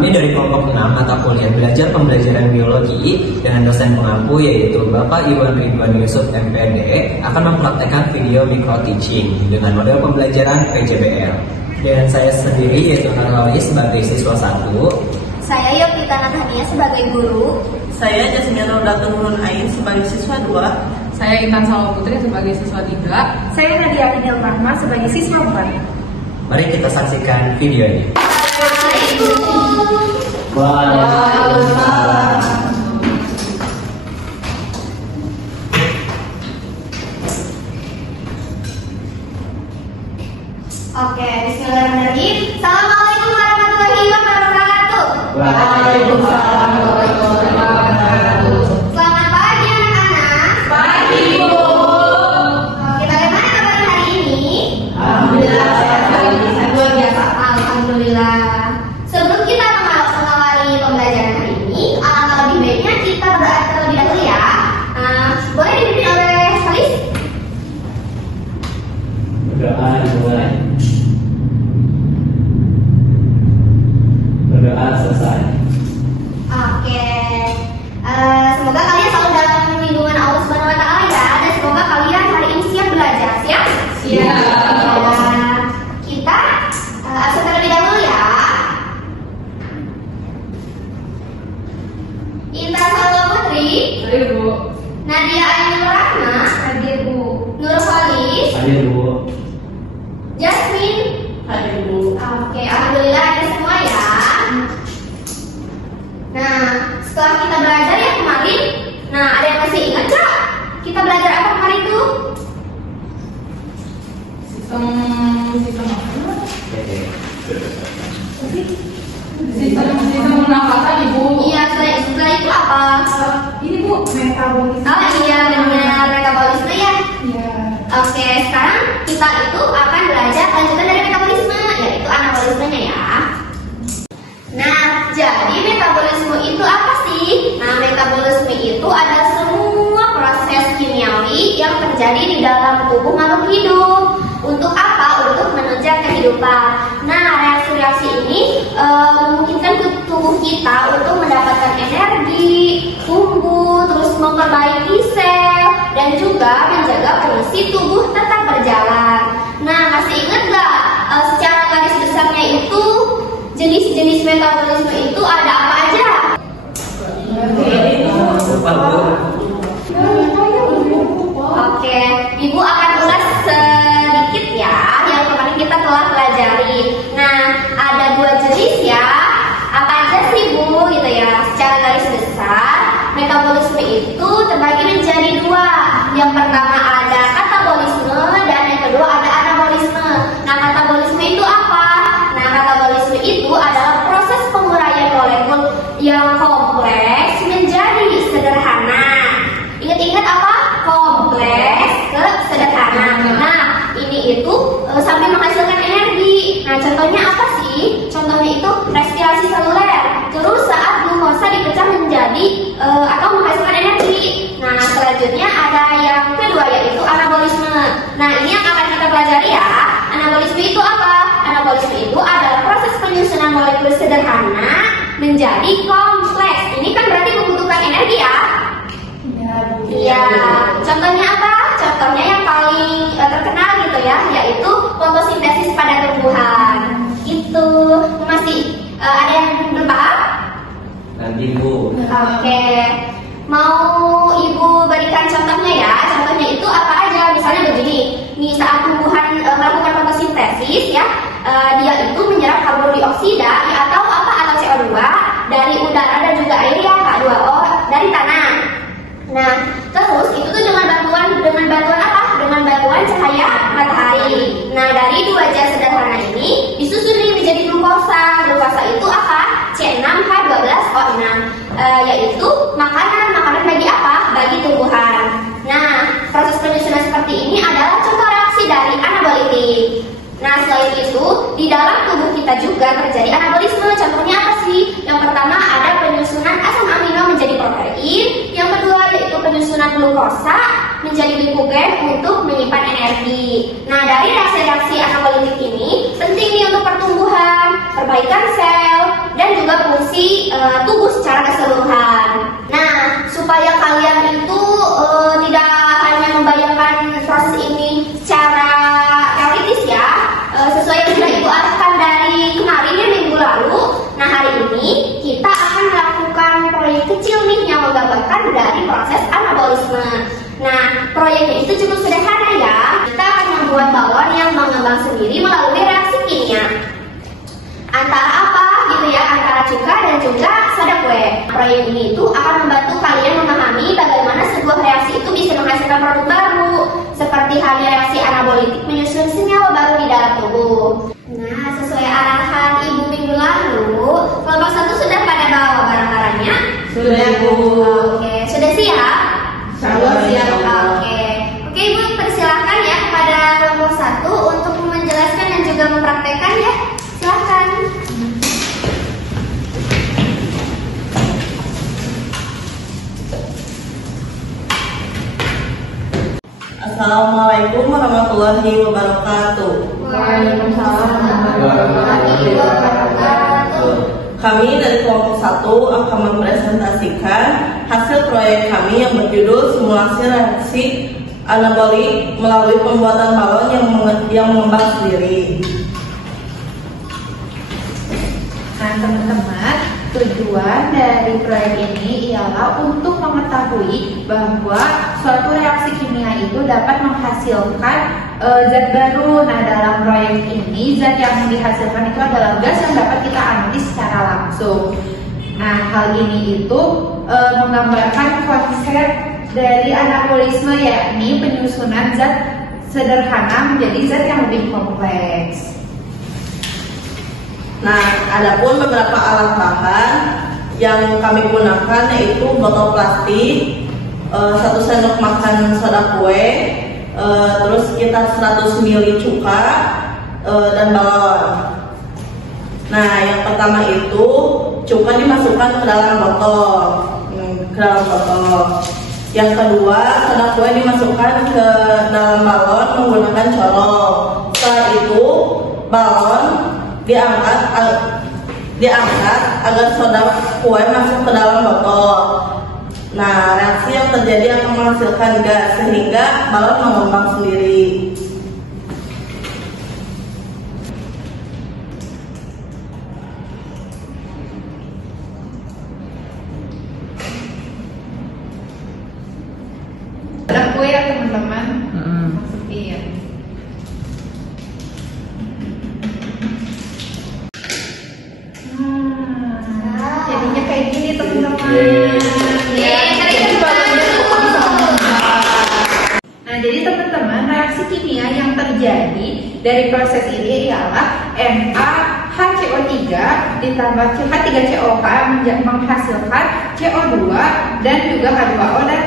Kami dari kelompok 6 mata kuliah belajar pembelajaran biologi dengan dosen pengampu yaitu Bapak Iwan Ridwan Yusuf MPD akan mempraktekkan video micro teaching dengan model pembelajaran PJBL. Dan saya sendiri yaitu Narlawi sebagai siswa 1. Saya Yovita Nathania sebagai guru. Saya Jasmine Rodatun Nurun Ain sebagai siswa 2. Saya Intan Salwa Putri sebagai siswa 3. Saya Nadia Rinil Rahma sebagai siswa 4. Mari kita saksikan video ini. Oke, bismillahirrahmanirrahim. Assalamualaikum warahmatullahi wabarakatuh. Waalaikumsalam warahmatullahi wabarakatuh. Selamat pagi anak-anak. Pagi, Bu. Oke, bagaimana kabar hari ini? Alhamdulillah sehat sekali. Luar biasa. Alhamdulillah. Sebelum kita mengawali pembelajaran hari ini, lebih baiknya kita berdoa terlebih dahulu ya. Boleh dipimpin oleh Salis? Berdoa dimulai. Berdoa selesai. Oke. Semoga kalian selalu dalam lindungan Allah Subhanahu wa taala ya, dan semoga kalian hari ini siap belajar, siap? Siap. Kita absen terlebih dahulu ya. Intan Salwa Putri, Hadir, Bu. Nadia Ainul Rahma, Hadir, Bu. Nurul Khalis, Hadir, Bu. Jasmine. Hadir, Bu. Oke, alhamdulillah ada semua ya. Nah, setelah kita belajar ya kemarin, ada yang masih ingat gak? Kita belajar apa kemarin itu? Sistem pernapasan, Ibu. Iya, setelah itu apa? Ini, Bu, metabolisme. Oh iya, benar, metabolisme ya. Iya. Oke, sekarang kita itu akan belajar lanjutan dari metabolisme, yaitu anabolismenya ya. Nah, jadi metabolisme itu apa sih? Nah, metabolisme itu adalah semua proses kimiawi yang terjadi di dalam tubuh makhluk hidup. Untuk apa? Untuk menunjang kehidupan. Nah, reaksi-reaksi ini memungkinkan tubuh kita untuk mendapatkan energi, tumbuh, terus memperbaiki sel, dan juga menjaga fungsi tubuh tetap berjalan. Nah, masih ingat nggak secara garis besarnya itu jenis-jenis metabolisme itu ada apa aja? Lupa, Bu. Oke, Ibu akan ulas sedikit ya yang kemarin kita telah pelajari. Nah, ada 2 jenis ya. Apa aja sih Bu gitu ya? Secara garis besar, metabolisme itu terbagi menjadi 2. Yang pertama ada katabolisme dan yang kedua ada anabolisme. Nah, katabolisme itu apa? Nah, katabolisme itu adalah proses penguraian molekul yang kompleks menjadi sederhana. Ingat-ingat apa? Kompleks ke sederhana. Nah, ini itu sambil menghasilkan energi. Nah, contohnya apa sih? Contohnya itu respirasi seluler. Terus saat glukosa dipecah menjadi atau menghasilkan energi. Nah, selanjutnya ada yang kedua yaitu anabolisme. Nah, ini yang akan kita pelajari ya. Anabolisme itu apa? Anabolisme itu adalah proses penyusunan molekul sederhana menjadi kompleks. Ini kan berarti membutuhkan energi ya. Iya, contohnya apa? Contohnya yang paling terkenal gitu ya, yaitu fotosintesis pada tumbuhan. Itu masih ada yang belum paham? Nanti, Bu. Oke, mau Ibu berikan contohnya ya. Contohnya itu apa aja? Misalnya begini, nih saat tumbuhan melakukan fotosintesis ya, dia itu menyerap karbon dioksida ya, atau apa? Atau CO2 dari udara dan juga air ya, K2O dari tanah. Nah, terus itu tuh dengan bantuan apa? Dengan bantuan cahaya matahari. Nah, dari 2 zat sederhana ini disusun menjadi glukosa. Glukosa itu apa? C6H12O6, yaitu makanan bagi apa? Bagi tumbuhan. Nah, proses penyusunan seperti ini adalah contoh reaksi dari anabolitik. Nah, selain itu, di dalam tubuh kita juga terjadi anabolisme. Contohnya apa sih? Yang pertama ada penyusunan asam amino menjadi protein. Yang kedua yaitu penyusunan glukosa menjadi glikogen untuk menyimpan energi. Nah, dari reaksi-reaksi anabolitik ini penting nih untuk pertumbuhan, perbaikan sel, dan juga mengembang sendiri melalui reaksi kimia. Antara apa gitu ya, antara cuka dan juga soda kue. Proyek ini itu akan membantu kalian memahami bagaimana sebuah reaksi itu bisa menghasilkan produk baru, seperti halnya reaksi anabolitik menyusun senyawa baru di dalam tubuh. Nah, sesuai arahan Ibu minggu lalu, kelompok 1 sudah pada bawa barang-barangnya? Sudah, Bu. Oke, sudah siap? Sudah siap. Oke, Ibu persilakan ya kepada kelompok 1 untuk menjelaskan dan juga mempraktekkan ya. Silakan. Assalamualaikum warahmatullahi wabarakatuh. Waalaikumsalam warahmatullahi wabarakatuh. Kami dari kelompok 1 akan mempresentasikan hasil proyek kami yang berjudul simulasi reaksi anabolik melalui pembuatan balon yang mengembang sendiri. Nah teman-teman, tujuan dari proyek ini ialah untuk mengetahui bahwa suatu reaksi kimia itu dapat menghasilkan zat baru. Nah dalam proyek ini zat yang dihasilkan itu adalah gas yang dapat kita amati secara langsung. Nah hal ini itu menggambarkan konsep dari anabolisme, yakni penyusunan zat sederhana menjadi zat yang lebih kompleks. Nah, adapun beberapa alat bahan yang kami gunakan yaitu botol plastik, 1 sendok makan soda kue, terus sekitar 100 ml cuka, dan balon. Nah, yang pertama itu cuka dimasukkan ke dalam botol, Yang kedua, soda kue dimasukkan ke dalam balon menggunakan corong. Setelah itu, balon diangkat agar soda kue masuk ke dalam botol. Nah, reaksi yang terjadi akan menghasilkan gas sehingga balon mengembang sendiri. Soda kue ya teman-teman. Masukin. Jadinya kayak gini teman-teman. Nah jadi teman-teman, reaksi kimia yang terjadi dari proses ini ialah NaHCO3 ditambah H3COH menghasilkan CO2 dan juga H2O dan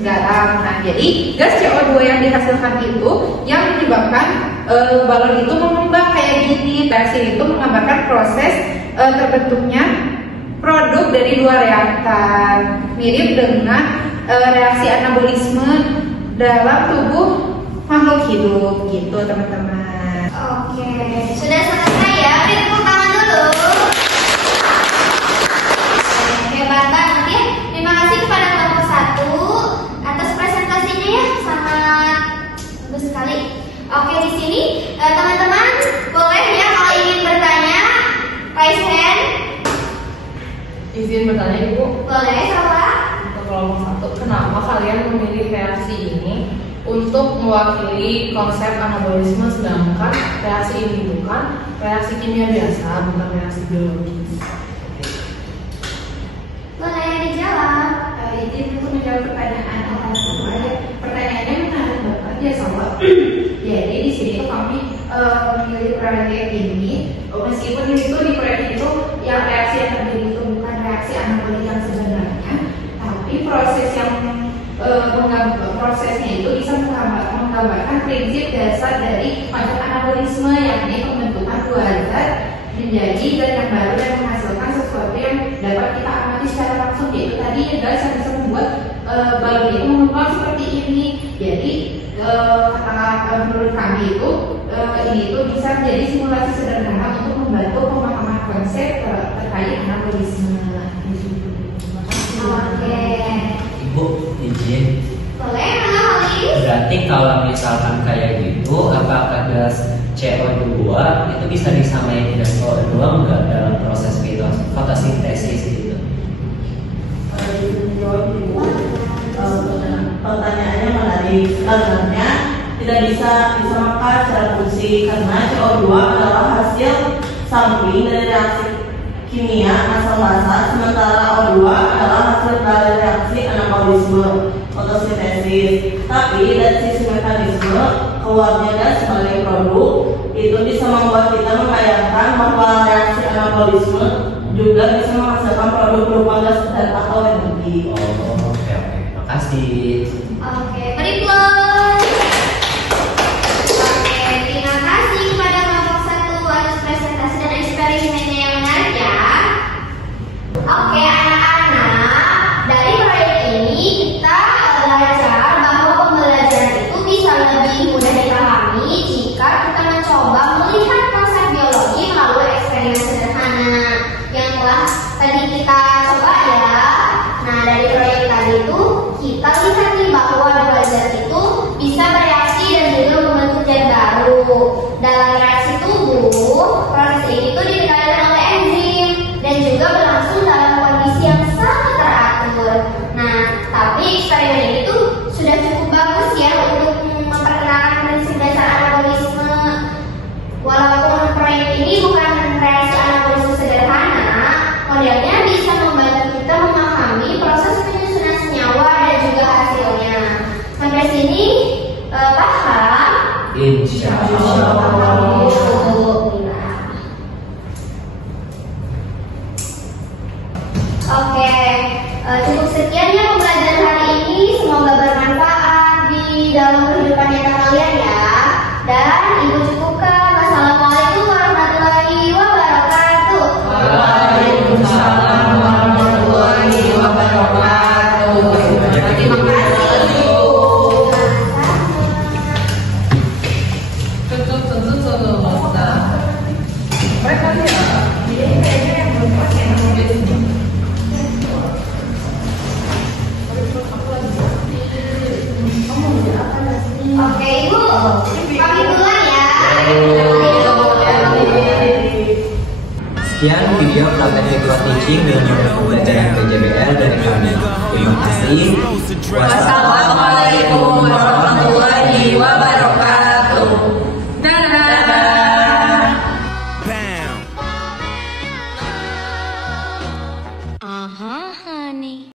garam. Nah jadi gas CO2 yang dihasilkan itu yang menyebabkan balon itu mengembang kayak gini. Reaksi itu menggambarkan proses terbentuknya produk dari 2 reaktan, mirip dengan reaksi anabolisme dalam tubuh makhluk hidup gitu teman-teman. Oke, sudah selesai ya. Beri tepuk tangan dulu. Hebat banget ya. Terima kasih kepada kelompok 1 atas presentasinya ya, sangat bagus sekali. Oke, di sini teman-teman boleh ya kalau ingin bertanya, raise hand. Izin bertanya Ibu, Boleh, salah. untuk kelompok 1, kenapa kalian memilih reaksi ini untuk mewakili konsep anabolisme, sedangkan reaksi ini bukan reaksi kimia biasa, bukan reaksi biologis? Boleh dijawab. Izin untuk menjawab pertanyaan pertanyaannya menarik banget ya sobat. Jadi di sini tuh kami memilih proyek ini, meskipun itu di proyek itu yang reaksi yang terjadi itu bukan reaksi anabolik yang sebenarnya, tapi prosesnya itu bisa menggambarkan prinsip dasar dari konsep anabolisme, yakni pembentukan 2 zat menjadi zat yang baru dan menghasilkan sesuatu yang dapat kita amati secara langsung, yaitu tadi gas yang bisa membuat balon itu mengembang seperti ini. Jadi menurut kami itu ini itu bisa menjadi simulasi sederhana untuk membantu pemahaman konsep terkait anabolisme. Oke. Ibu izin. Boleh, mana Halis? Berarti kalau misalkan kayak gitu, apakah gas CO2 itu bisa disamain dengan CO2 enggak dalam proses fotosintesis gitu? Pertanyaannya menarik. Sebenarnya tidak bisa disamakan secara fungsi karena CO2 adalah hasil samping dari reaksi kimia asam basa, sementara O2 adalah hasil dari reaksi anabolisme fotosintesis. Tapi dari sisi mekanisme keluarnya gas sebagai produk itu bisa membuat kita membayangkan bahwa reaksi anabolisme juga bisa menghasilkan produk berupa gas dan atau energi. Oh, oke, makasih. Oke, beri plus. Oke, terima kasih kepada kelompok 1 atas presentasi dan eksperimennya yang menarik ya. Oke, anak-anak, dari proyek ini kita belajar bahwa pembelajaran itu bisa lebih mudah dipahami jika kita mencoba melihat konsep biologi melalui eksperimen sederhana yang telah tadi kita coba ya. Nah, dari proyek tadi itu kita lihat nih bahwa dua zat itu bisa bereaksi dan juga membentuk zat baru. Dalam reaksi tubuh, proses ini tuh dikendalikan oleh enzim dan juga berlangsung dalam kondisi yang sangat teratur. Nah, tapi eksperimen ini tuh sudah cukup bagus ya untuk memperkenalkan prinsip dasar anabolisme. Walaupun proyek ini bukan reaksi anabolisme sederhana, modelnya bisa membantu kita memahami proses penyusunan senyawa dan juga hasilnya. Sampai sini paham? Insya Allah. Oke, cukup sekian ya pembelajaran hari ini. Semoga bermanfaat di dalam kehidupan nyata kalian ya. Dan Ibu cukupkan. Wassalamualaikum warahmatullahi wabarakatuh. Waalaikumsalam warahmatullahi wabarakatuh. Terima kasih. Mereka ya. Oke Ibu, kami duluan ya. Sekian video praktek micro teaching dengan model pembelajaran PJBL dari kami. Terima kasih. Wassalamualaikum warahmatullahi wabarakatuh.